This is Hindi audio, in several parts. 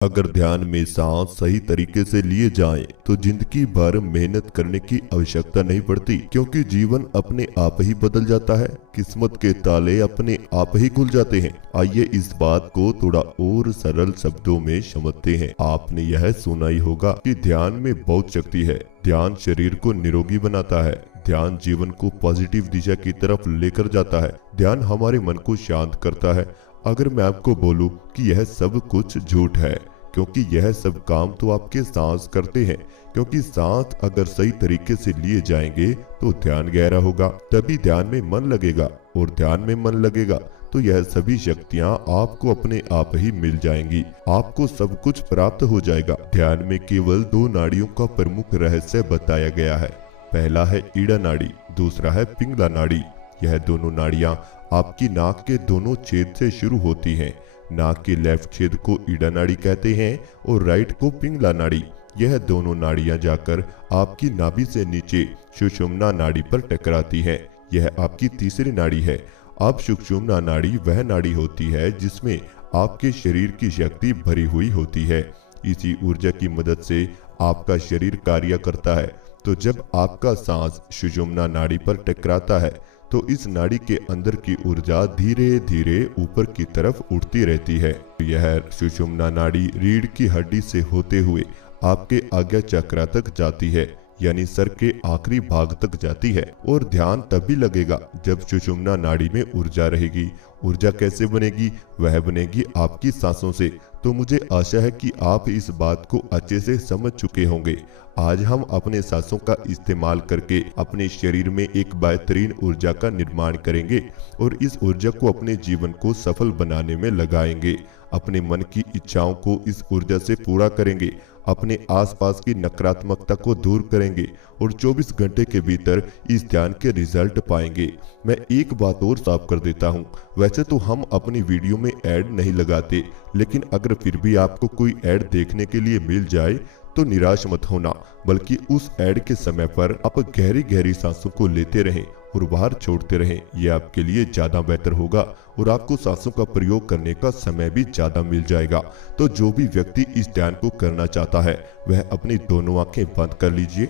अगर ध्यान में सांस सही तरीके से लिए जाएं, तो जिंदगी भर मेहनत करने की आवश्यकता नहीं पड़ती, क्योंकि जीवन अपने आप ही बदल जाता है। किस्मत के ताले अपने आप ही खुल जाते हैं। आइए इस बात को थोड़ा और सरल शब्दों में समझते हैं। आपने यह सुना ही होगा कि ध्यान में बहुत शक्ति है। ध्यान शरीर को निरोगी बनाता है। ध्यान जीवन को पॉजिटिव दिशा की तरफ लेकर जाता है। ध्यान हमारे मन को शांत करता है। अगर मैं आपको बोलूं कि यह सब कुछ झूठ है, क्योंकि यह सब काम तो आपके सांस करते हैं, क्योंकि सांस अगर सही तरीके से लिए जाएंगे तो ध्यान गहरा होगा, तभी ध्यान में मन लगेगा, और ध्यान में मन लगेगा तो यह सभी शक्तियां आपको अपने आप ही मिल जाएंगी। आपको सब कुछ प्राप्त हो जाएगा। ध्यान में केवल 2 नाड़ियों का प्रमुख रहस्य बताया गया है। पहला है ईड़ा नाड़ी, दूसरा है पिंगला नाड़ी। यह दोनों नाड़ियां आपकी नाक के दोनों छेद से शुरू होती हैं। नाक के लेफ्ट छेद को ईड़ा नाड़ी कहते हैं और राइट को पिंगला नाड़ी। यह दोनों नाड़ियां जाकर आपकी नाभि से नीचे सुषुम्ना नाड़ी पर टकराती हैं। यह आपकी तीसरी नाड़ी है। अब सुषुम्ना नाड़ी वह नाड़ी होती है जिसमें आपके शरीर की शक्ति भरी हुई होती है। इसी ऊर्जा की मदद से आपका शरीर कार्य करता है। तो जब आपका सांस सुषुम्ना नाड़ी पर टकराता है, तो इस नाड़ी के अंदर की ऊर्जा धीरे धीरे ऊपर की तरफ उठती रहती है। यह सुषुम्ना नाड़ी रीढ़ की हड्डी से होते हुए आपके आज्ञा चक्र तक जाती है, यानी सर के आखिरी भाग तक जाती है। और ध्यान तभी लगेगा जब सुषुम्ना नाड़ी में ऊर्जा रहेगी। ऊर्जा कैसे बनेगी? वह बनेगी आपकी सांसों से। तो मुझे आशा है कि आप इस बात को अच्छे से समझ चुके होंगे। आज हम अपने सांसों का इस्तेमाल करके अपने शरीर में एक बेहतरीन ऊर्जा का निर्माण करेंगे और इस ऊर्जा को अपने जीवन को सफल बनाने में लगाएंगे। अपने मन की इच्छाओं को इस ऊर्जा से पूरा करेंगे, अपने आसपास की नकारात्मकता को दूर करेंगे और 24 घंटे के भीतर इस ध्यान के रिजल्ट पाएंगे। मैं एक बात और साफ कर देता हूँ, वैसे तो हम अपनी वीडियो में ऐड नहीं लगाते, लेकिन अगर फिर भी आपको कोई ऐड देखने के लिए मिल जाए तो निराश मत होना, बल्कि उस ऐड के समय पर आप गहरी गहरी सांसों को लेते रहें और बाहर छोड़ते रहें। यह आपके लिए ज्यादा बेहतर होगा और आपको सांसों का प्रयोग करने का समय भी ज्यादा मिल जाएगा। तो जो भी व्यक्ति इस ध्यान को करना चाहता है वह अपनी दोनों आंखें बंद कर लीजिए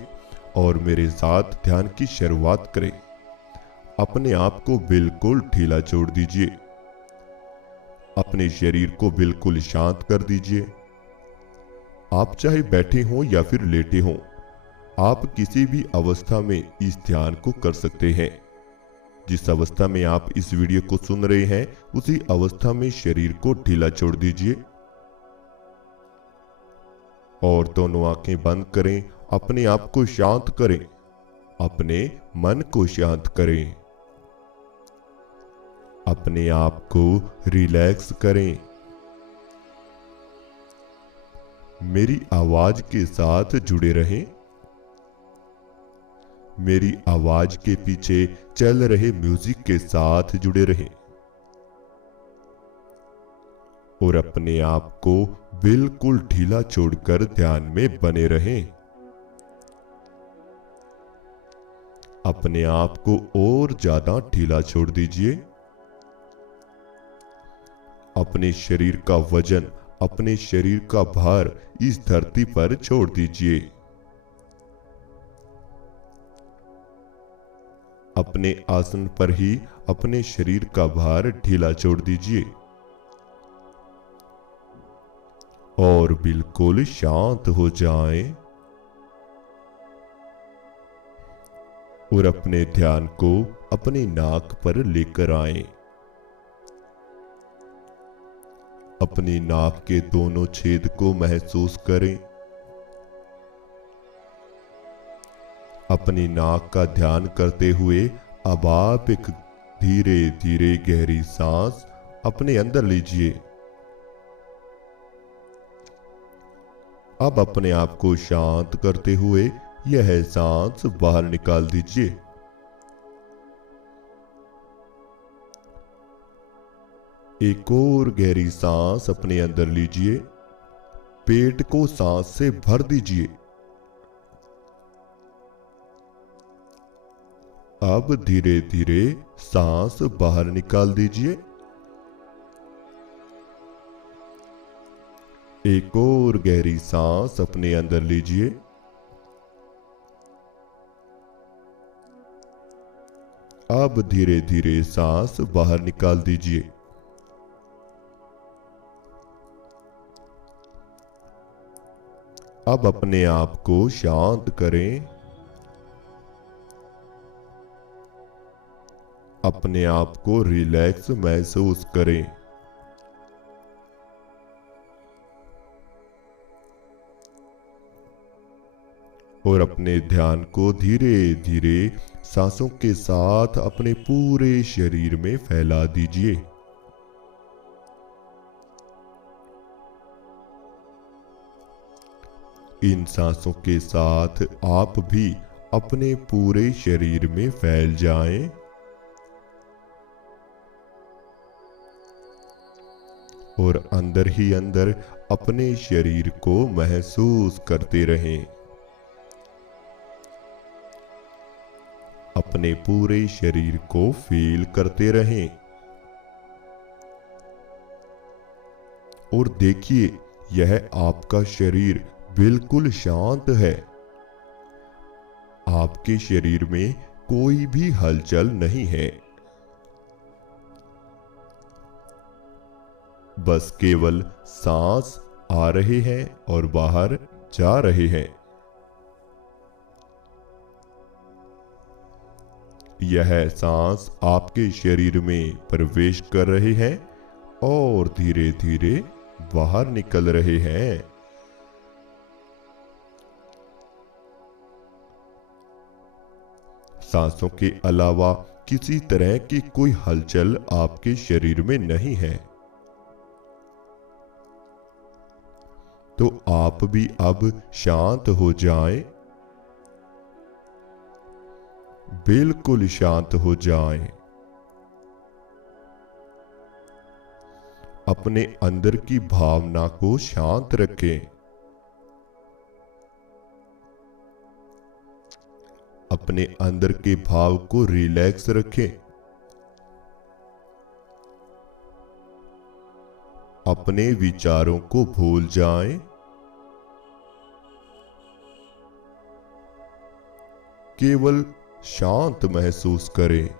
और मेरे साथ ध्यान की शुरुआत करें। अपने आप को बिल्कुल ढीला छोड़ दीजिए। अपने शरीर को बिल्कुल शांत कर दीजिए। आप चाहे बैठे हों या फिर लेटे हों, आप किसी भी अवस्था में इस ध्यान को कर सकते हैं। जिस अवस्था में आप इस वीडियो को सुन रहे हैं, उसी अवस्था में शरीर को ढीला छोड़ दीजिए और दोनों आंखें बंद करें। अपने आप को शांत करें, अपने मन को शांत करें, अपने आप को रिलैक्स करें। मेरी आवाज के साथ जुड़े रहें। मेरी आवाज के पीछे चल रहे म्यूजिक के साथ जुड़े रहें और अपने आप को बिल्कुल ढीला छोड़कर ध्यान में बने रहें। अपने आप को और ज्यादा ढीला छोड़ दीजिए। अपने शरीर का वजन, अपने शरीर का भार इस धरती पर छोड़ दीजिए। अपने आसन पर ही अपने शरीर का भार ढीला छोड़ दीजिए और बिल्कुल शांत हो जाएं और अपने ध्यान को अपनी नाक पर लेकर आएं। अपनी नाक के दोनों छेद को महसूस करें। अपनी नाक का ध्यान करते हुए अब आप एक धीरे धीरे गहरी सांस अपने अंदर लीजिए। अब अपने आप को शांत करते हुए यह सांस बाहर निकाल दीजिए। एक और गहरी सांस अपने अंदर लीजिए। पेट को सांस से भर दीजिए। अब धीरे धीरे सांस बाहर निकाल दीजिए। एक और गहरी सांस अपने अंदर लीजिए। अब धीरे धीरे सांस बाहर निकाल दीजिए। अब अपने आप को शांत करें। अपने आप को रिलैक्स महसूस करें। और अपने ध्यान को धीरे धीरे सांसों के साथ अपने पूरे शरीर में फैला दीजिए। इन सांसों के साथ आप भी अपने पूरे शरीर में फैल जाएं। और अंदर ही अंदर अपने शरीर को महसूस करते रहें। अपने पूरे शरीर को फील करते रहें। और देखिए, यह आपका शरीर बिल्कुल शांत है। आपके शरीर में कोई भी हलचल नहीं है। बस केवल सांस आ रहे हैं और बाहर जा रहे हैं। यह सांस आपके शरीर में प्रवेश कर रहे हैं और धीरे धीरे बाहर निकल रहे हैं। सांसों के अलावा किसी तरह की कोई हलचल आपके शरीर में नहीं है। तो आप भी अब शांत हो जाएं। बिल्कुल शांत हो जाएं। अपने अंदर की भावना को शांत रखें। अपने अंदर के भाव को रिलैक्स रखें। अपने विचारों को भूल जाएं। केवल शांत महसूस करें।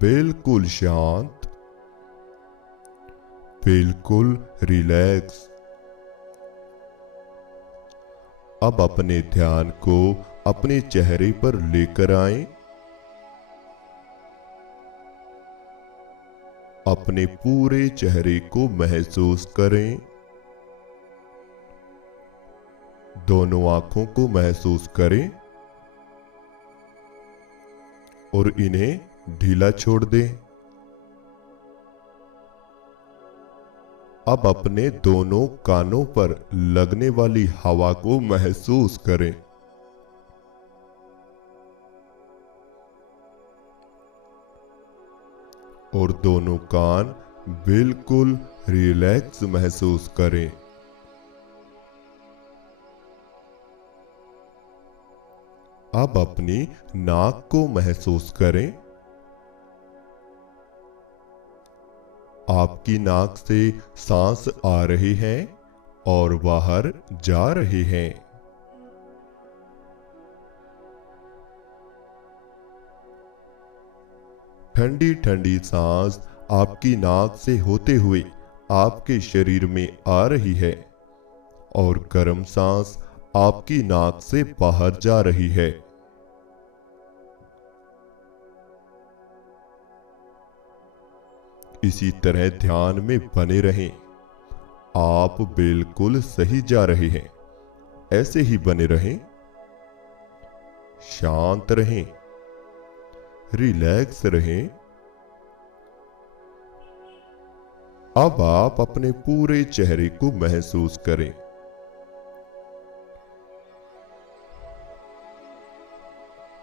बिल्कुल शांत, बिल्कुल रिलैक्स। अब अपने ध्यान को अपने चेहरे पर लेकर आएं। अपने पूरे चेहरे को महसूस करें। दोनों आंखों को महसूस करें और इन्हें ढीला छोड़ दें। अब अपने दोनों कानों पर लगने वाली हवा को महसूस करें। और दोनों कान बिल्कुल रिलैक्स महसूस करें। अब अपनी नाक को महसूस करें। आपकी नाक से सांस आ रहे हैं और बाहर जा रहे हैं। ठंडी ठंडी सांस आपकी नाक से होते हुए आपके शरीर में आ रही है और गर्म सांस आपकी नाक से बाहर जा रही है। इसी तरह ध्यान में बने रहें। आप बिल्कुल सही जा रहे हैं। ऐसे ही बने रहें। शांत रहें। रिलैक्स रहें। अब आप अपने पूरे चेहरे को महसूस करें।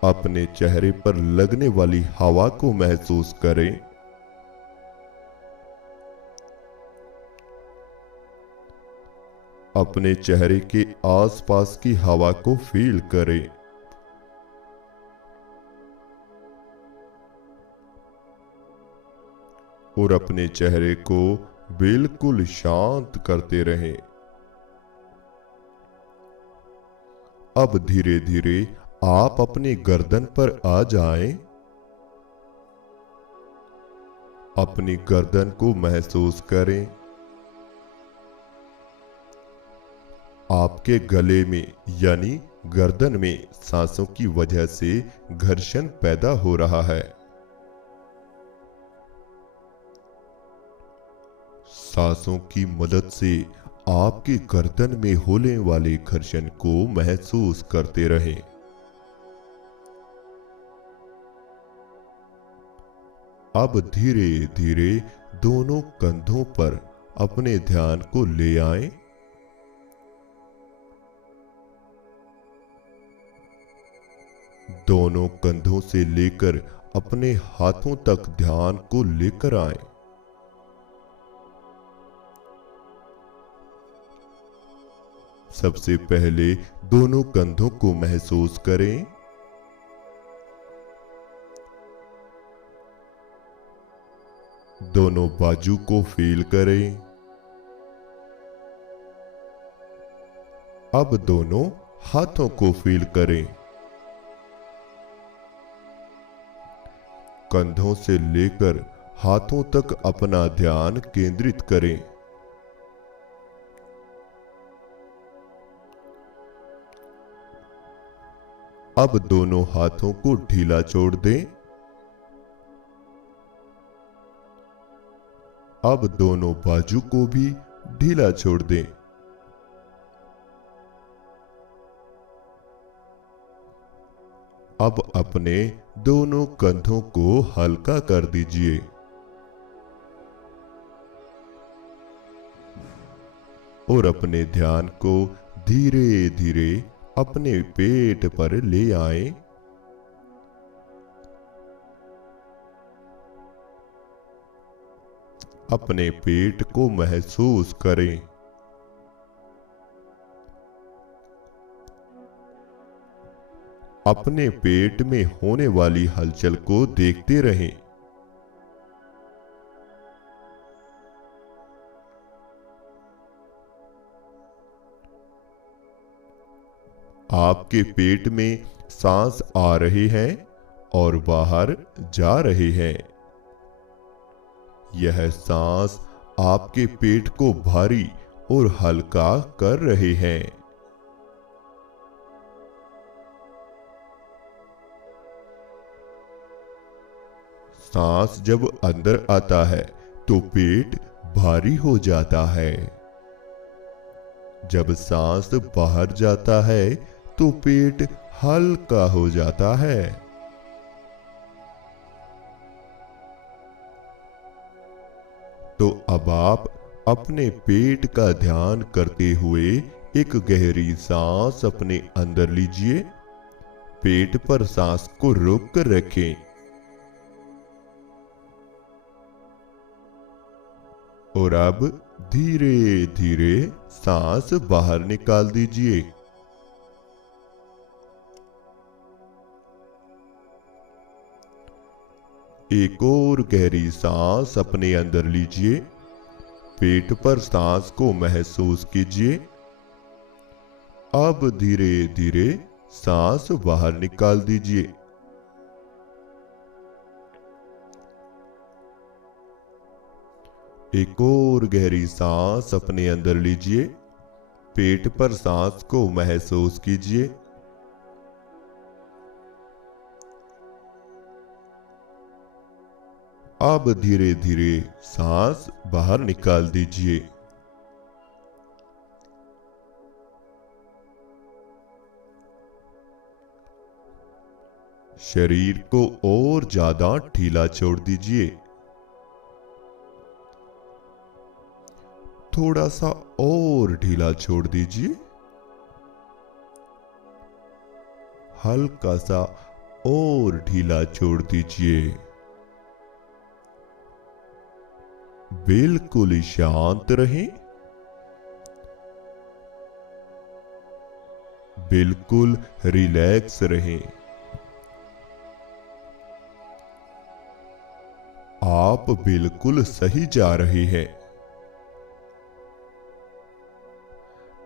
अपने चेहरे पर लगने वाली हवा को महसूस करें। अपने चेहरे के आसपास की हवा को फील करें। और अपने चेहरे को बिल्कुल शांत करते रहें। अब धीरे धीरे आप अपनी गर्दन पर आ जाएं। अपनी गर्दन को महसूस करें। आपके गले में यानी गर्दन में सांसों की वजह से घर्षण पैदा हो रहा है। सांसों की मदद से आपकी गर्दन में होने वाले घर्षण को महसूस करते रहें। अब धीरे धीरे दोनों कंधों पर अपने ध्यान को ले आएं। दोनों कंधों से लेकर अपने हाथों तक ध्यान को लेकर आएं। सबसे पहले दोनों कंधों को महसूस करें। दोनों बाजू को फील करें। अब दोनों हाथों को फील करें। कंधों से लेकर हाथों तक अपना ध्यान केंद्रित करें। अब दोनों हाथों को ढीला छोड़ दें। अब दोनों बाजू को भी ढीला छोड़ दें। अब अपने दोनों कंधों को हल्का कर दीजिए। और अपने ध्यान को धीरे धीरे अपने पेट पर ले आएं। अपने पेट को महसूस करें। अपने पेट में होने वाली हलचल को देखते रहें। आपके पेट में सांस आ रहे हैं और बाहर जा रहे हैं। यह सांस आपके पेट को भारी और हल्का कर रहे हैं। सांस जब अंदर आता है तो पेट भारी हो जाता है। जब सांस बाहर जाता है तो पेट हल्का हो जाता है। तो अब आप अपने पेट का ध्यान करते हुए एक गहरी सांस अपने अंदर लीजिए। पेट पर सांस को रोक कर रखें और अब धीरे धीरे सांस बाहर निकाल दीजिए। एक और गहरी सांस अपने अंदर लीजिए। पेट पर सांस को महसूस कीजिए। अब धीरे धीरे सांस बाहर निकाल दीजिए। एक और गहरी सांस अपने अंदर लीजिए। पेट पर सांस को महसूस कीजिए। अब धीरे धीरे सांस बाहर निकाल दीजिए। शरीर को और ज्यादा ढीला छोड़ दीजिए। थोड़ा सा और ढीला छोड़ दीजिए। हल्का सा और ढीला छोड़ दीजिए। बिल्कुल शांत रहें। बिल्कुल रिलैक्स रहें। आप बिल्कुल सही जा रहे हैं।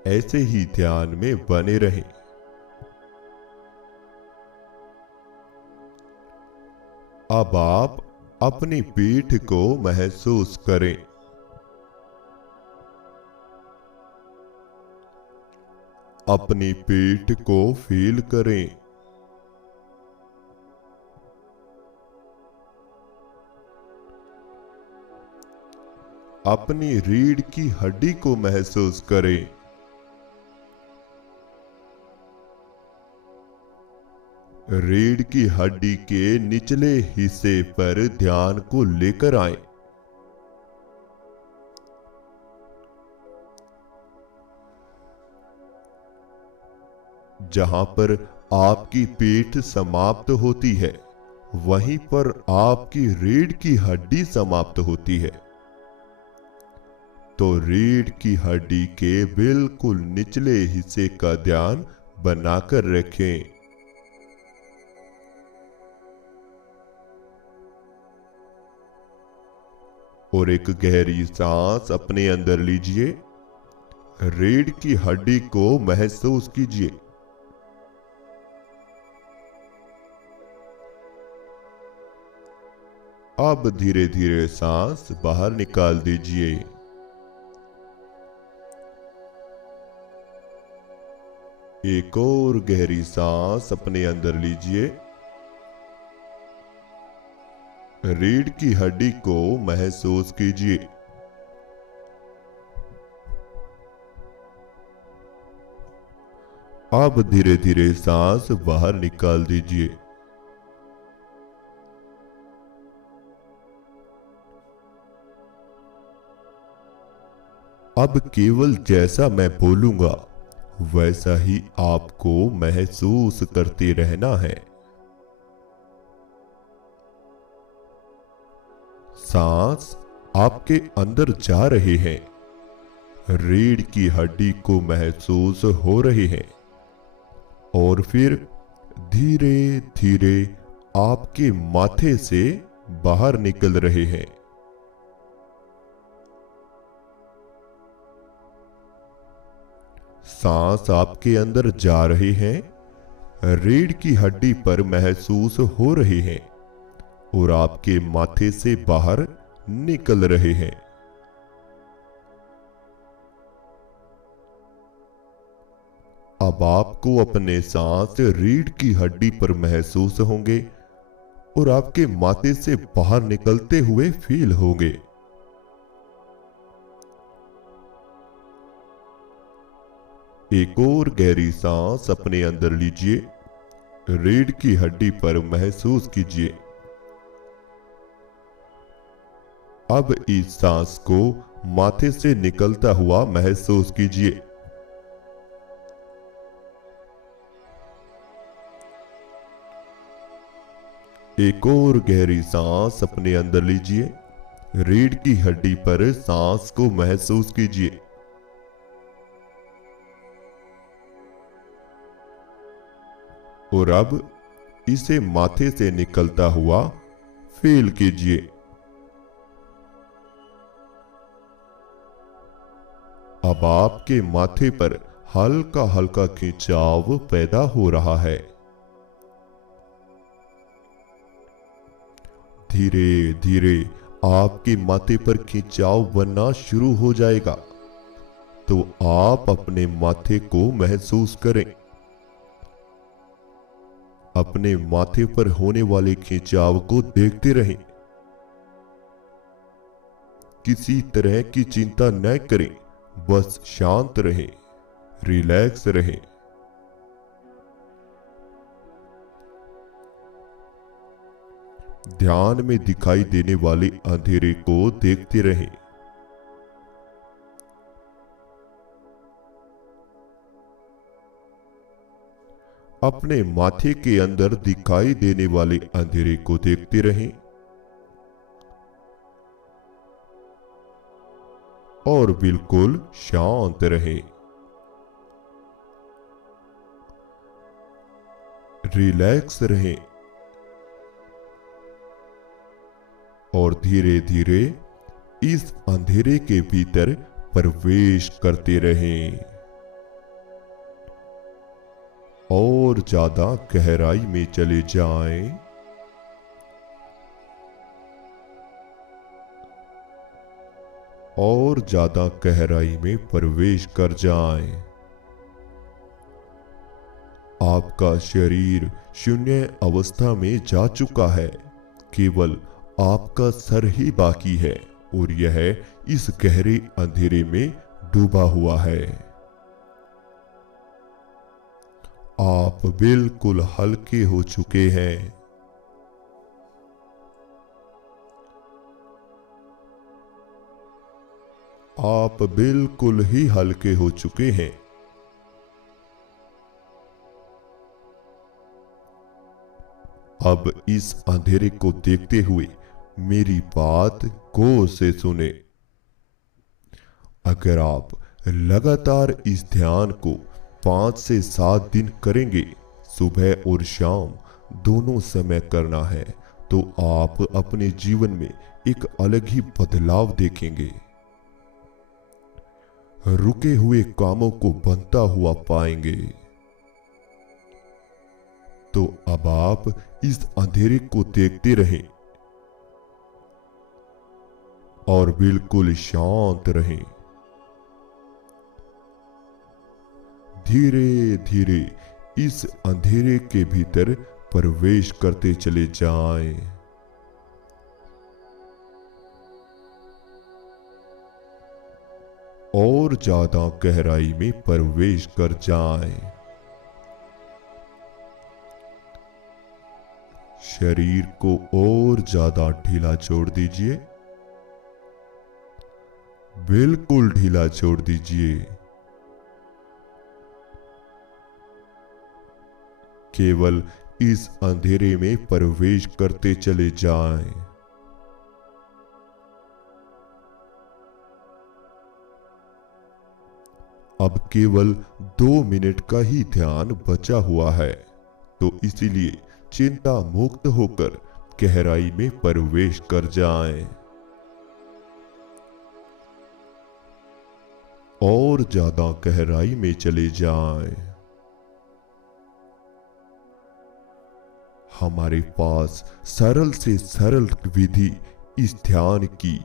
ऐसे ही ध्यान में बने रहें। अब आप अपनी पीठ को महसूस करें। अपनी पीठ को फील करें। अपनी रीढ़ की हड्डी को महसूस करें। रीढ़ की हड्डी के निचले हिस्से पर ध्यान को लेकर आएं। जहां पर आपकी पीठ समाप्त होती है, वहीं पर आपकी रीढ़ की हड्डी समाप्त होती है। तो रीढ़ की हड्डी के बिल्कुल निचले हिस्से का ध्यान बनाकर रखें। और एक गहरी सांस अपने अंदर लीजिए। रीढ़ की हड्डी को महसूस कीजिए। अब धीरे धीरे सांस बाहर निकाल दीजिए। एक और गहरी सांस अपने अंदर लीजिए। रीढ़ की हड्डी को महसूस कीजिए। अब धीरे धीरे सांस बाहर निकाल दीजिए। अब केवल जैसा मैं बोलूंगा वैसा ही आपको महसूस करते रहना है। सांस आपके अंदर जा रहे हैं। रीढ़ की हड्डी को महसूस हो रहे हैं और फिर धीरे धीरे आपके माथे से बाहर निकल रहे हैं। सांस आपके अंदर जा रहे हैं, रीढ़ की हड्डी पर महसूस हो रहे हैं और आपके माथे से बाहर निकल रहे हैं। अब आपको अपने सांस रीढ़ की हड्डी पर महसूस होंगे और आपके माथे से बाहर निकलते हुए फील होंगे। एक और गहरी सांस अपने अंदर लीजिए। रीढ़ की हड्डी पर महसूस कीजिए। अब इस सांस को माथे से निकलता हुआ महसूस कीजिए। एक और गहरी सांस अपने अंदर लीजिए। रीढ़ की हड्डी पर सांस को महसूस कीजिए। और अब इसे माथे से निकलता हुआ फील कीजिए। अब आपके माथे पर हल्का हल्का खिंचाव पैदा हो रहा है। धीरे धीरे आपके माथे पर खिंचाव बनना शुरू हो जाएगा, तो आप अपने माथे को महसूस करें। अपने माथे पर होने वाले खिंचाव को देखते रहें। किसी तरह की चिंता न करें, बस शांत रहें, रिलैक्स रहें। ध्यान में दिखाई देने वाले अंधेरे को देखते रहें। अपने माथे के अंदर दिखाई देने वाले अंधेरे को देखते रहें और बिल्कुल शांत रहें। रिलैक्स रहें और धीरे धीरे इस अंधेरे के भीतर प्रवेश करते रहें। और ज्यादा गहराई में चले जाएं। और ज्यादा गहराई में प्रवेश कर जाएं। आपका शरीर शून्य अवस्था में जा चुका है, केवल आपका सर ही बाकी है और यह इस गहरे अंधेरे में डूबा हुआ है। आप बिल्कुल हल्के हो चुके हैं। आप बिल्कुल ही हल्के हो चुके हैं। अब इस अंधेरे को देखते हुए मेरी बात गौर से सुने। अगर आप लगातार इस ध्यान को 5 से 7 दिन करेंगे, सुबह और शाम दोनों समय करना है, तो आप अपने जीवन में एक अलग ही बदलाव देखेंगे। रुके हुए कामों को बनता हुआ पाएंगे। तो अब आप इस अंधेरे को देखते रहें और बिल्कुल शांत रहें। धीरे धीरे इस अंधेरे के भीतर प्रवेश करते चले जाएं। और ज्यादा गहराई में प्रवेश कर जाएं। शरीर को और ज्यादा ढीला छोड़ दीजिए। बिल्कुल ढीला छोड़ दीजिए। केवल इस अंधेरे में प्रवेश करते चले जाएं। अब केवल 2 मिनट का ही ध्यान बचा हुआ है, तो इसीलिए चिंता मुक्त होकर गहराई में प्रवेश कर जाएं। और ज्यादा गहराई में चले जाएं। हमारे पास सरल से सरल विधि इस ध्यान की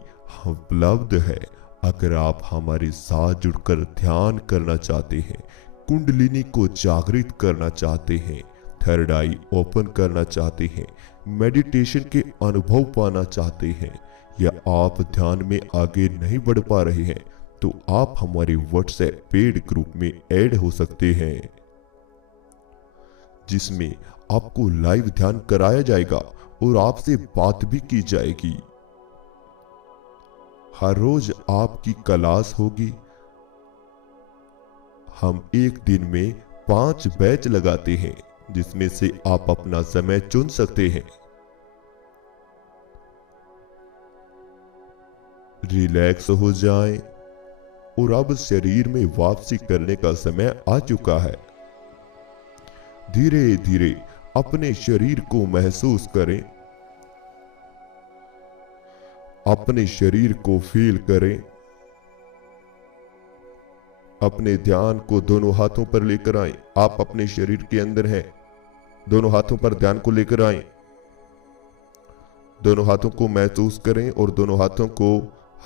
उपलब्ध है। अगर आप हमारे साथ जुड़कर ध्यान करना चाहते हैं, कुंडलिनी को जागृत करना चाहते हैं, थर्ड आई ओपन करना चाहते हैं, मेडिटेशन के अनुभव पाना चाहते हैं, या आप ध्यान में आगे नहीं बढ़ पा रहे हैं, तो आप हमारे व्हाट्सएप पेड ग्रुप में ऐड हो सकते हैं, जिसमें आपको लाइव ध्यान कराया जाएगा और आपसे बात भी की जाएगी। हर रोज आपकी क्लास होगी। हम एक दिन में 5 बैच लगाते हैं, जिसमें से आप अपना समय चुन सकते हैं। रिलैक्स हो जाएं और अब शरीर में वापसी करने का समय आ चुका है। धीरे धीरे अपने शरीर को महसूस करें। अपने शरीर को फील करें। अपने ध्यान को दोनों हाथों पर लेकर आएं। आप अपने शरीर के अंदर हैं। दोनों हाथों पर ध्यान को लेकर आएं। दोनों हाथों को महसूस करें और दोनों हाथों को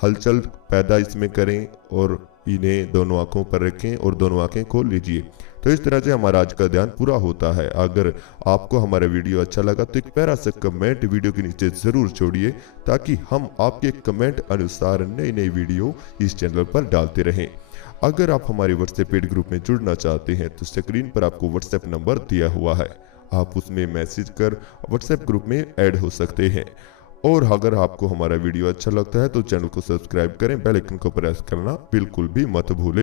हलचल पैदा इसमें करें और इन्हें दोनों आंखों पर रखें और दोनों आंखें खोल लीजिए। तो इस तरह से हमारा आज का ध्यान पूरा होता है। अगर आपको हमारा वीडियो अच्छा लगा तो एक प्यारा सा कमेंट वीडियो के नीचे जरूर छोड़िए, ताकि हम आपके कमेंट अनुसार नई नई वीडियो इस चैनल पर डालते रहें। अगर आप हमारे व्हाट्सएप पेड ग्रुप में जुड़ना चाहते हैं तो स्क्रीन पर आपको व्हाट्सएप नंबर दिया हुआ है, आप उसमें मैसेज कर व्हाट्सएप ग्रुप में ऐड हो सकते हैं। और अगर आपको हमारा वीडियो अच्छा लगता है तो चैनल को सब्सक्राइब करें, बेल आइकन को प्रेस करना बिल्कुल भी मत भूलें।